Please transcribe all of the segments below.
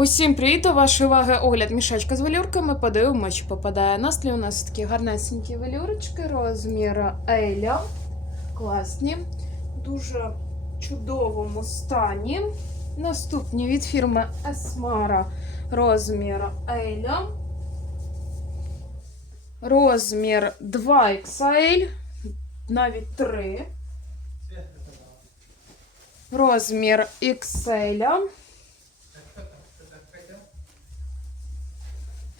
Усім привіт! До вашої уваги огляд мішечка з велюрками. Подивимося, чи попадає настрій. У нас такі гарнесенькі велюрочки, розмір Еля. Класні, дуже чудовому стані. Наступні від фірми Esmara розмір Еля. Розмір 2XL, навіть 3. Розмір XL.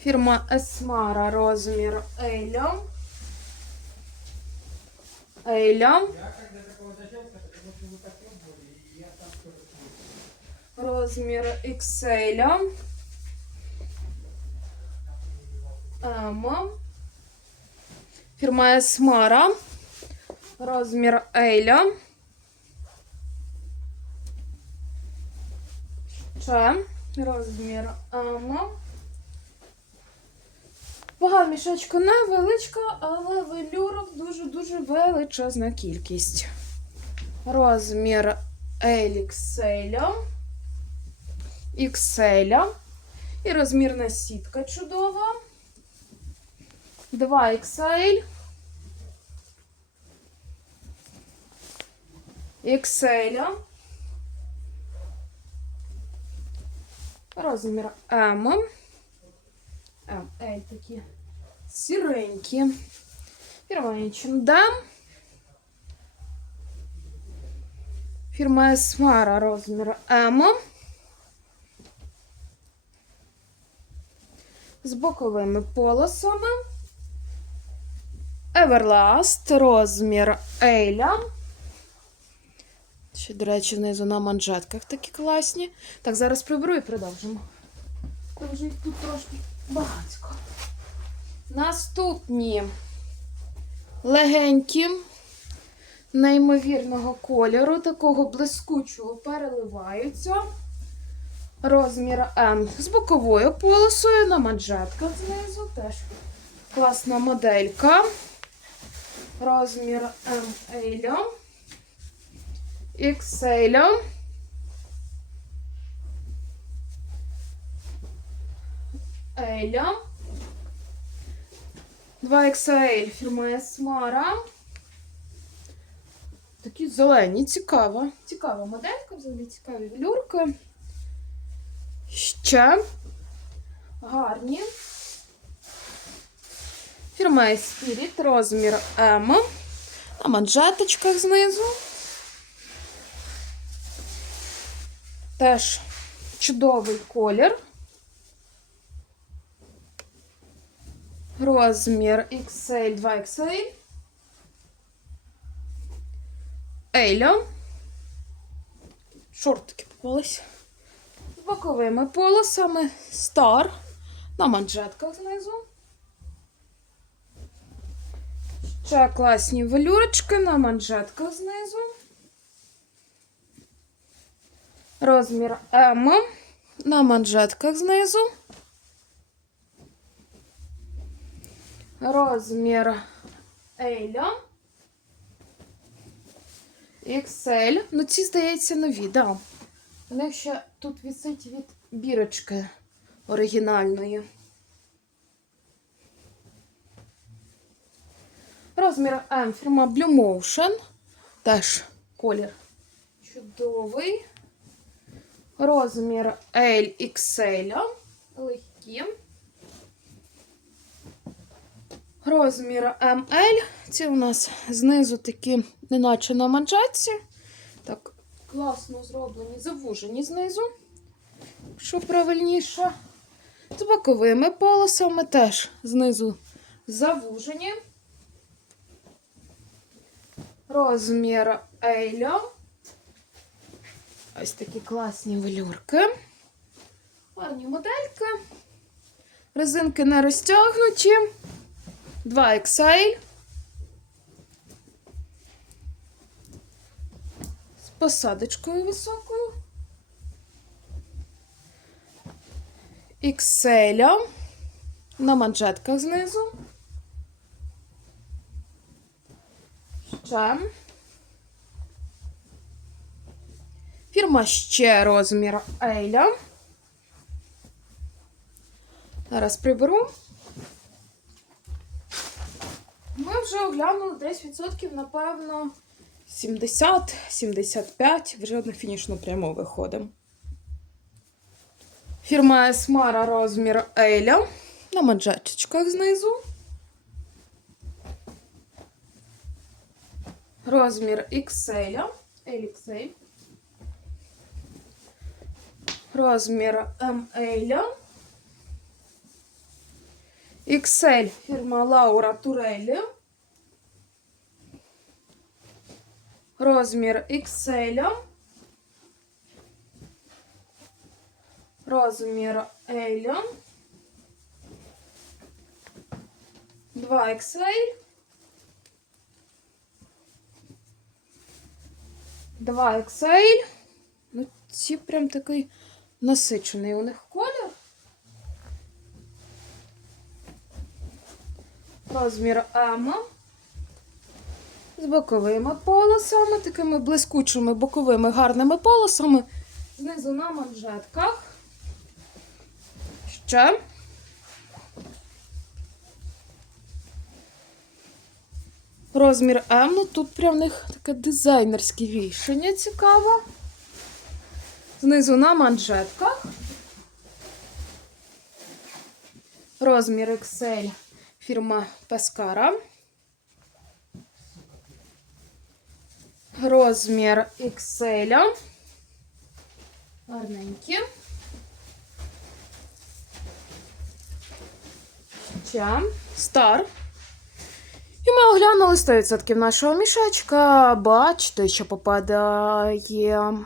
Фірма Esmara розмір Еля. Еля. Розмір XL. М. Фірма Esmara. Розмір Еля. Ще розмір М. Вага мішечка невеличка, але велюрок дуже-дуже величезна кількість. Розмір XL. XL. І розмірна сітка чудова. 2XL. XL. Розмір М. М, L такі сіренькі. Фірма H&M. Фірма Esmara розмір М. З боковими полосами. Everlast розмір Еля. Ще, до речі, знизу на манжетках такі класні. Так, зараз приберу і продовжимо. То вже їх тут трошки багатько. Наступні легенькі, неймовірного кольору, такого блискучого переливаються. Розмір М з боковою полосою на манжетках знизу. Теж класна моделька. Розмір М Еля. XL. Еля. 2XL фірма Esmara. Такі зелені, цікава. Цікава моделька, взагалі цікаві велюрки. Ще гарні. Фірма Spirit, розмір М. На манжеточках знизу. Теж чудовий колір. Розмір XL 2XL. Еля. Шортики попались. З боковими полосами. Стар. На манжетках знизу. Ще класні велюрочки на манжетках знизу. Розмір М. На манжетках знизу. Розмір Еля. XL. Ну, ці, здається, нові, да. У них ще тут висить від бірочки оригінальної. Розмір М фірма Blue Motion. Теж колір чудовий. Розмір L XL. Легкі. Розмір ML. Ці у нас знизу такі, неначе на манжетці. Так, класно зроблені, завужені знизу, що правильніше. З боковими полосами теж знизу завужені. Розмір Еля. Ось такі класні велюрки. Гарні модельки. Резинки не розтягнуті. 2XL. З посадочкою високою. XL. На манжетках знизу. Ще. Фірма ще розмір Еля. Зараз приберу. Ми вже оглянули десь відсотків, напевно, 70-75. Вже на фінішну пряму виходимо. Фірма Есмара розмір Еля. На манжетчиках знизу. Розмір XL. LXL. Розмір ML. XL фірма Лаура Турелі. Розмір XL. Розмір L. 2 XL. 2 XL. Ну, ці прям такий насичений у них колір. Розмір М. З боковими полосами, такими блискучими боковими гарними полосами. Знизу на манжетках. Ще. Розмір М. Ну тут прям в них таке дизайнерське вішання цікаво. Знизу на манжетках. Розмір XL фірма Пескара. Розмір XL. Гарненькі. Ще. Стар. І ми оглянули 100% нашого мішечка. Бачите, що попадає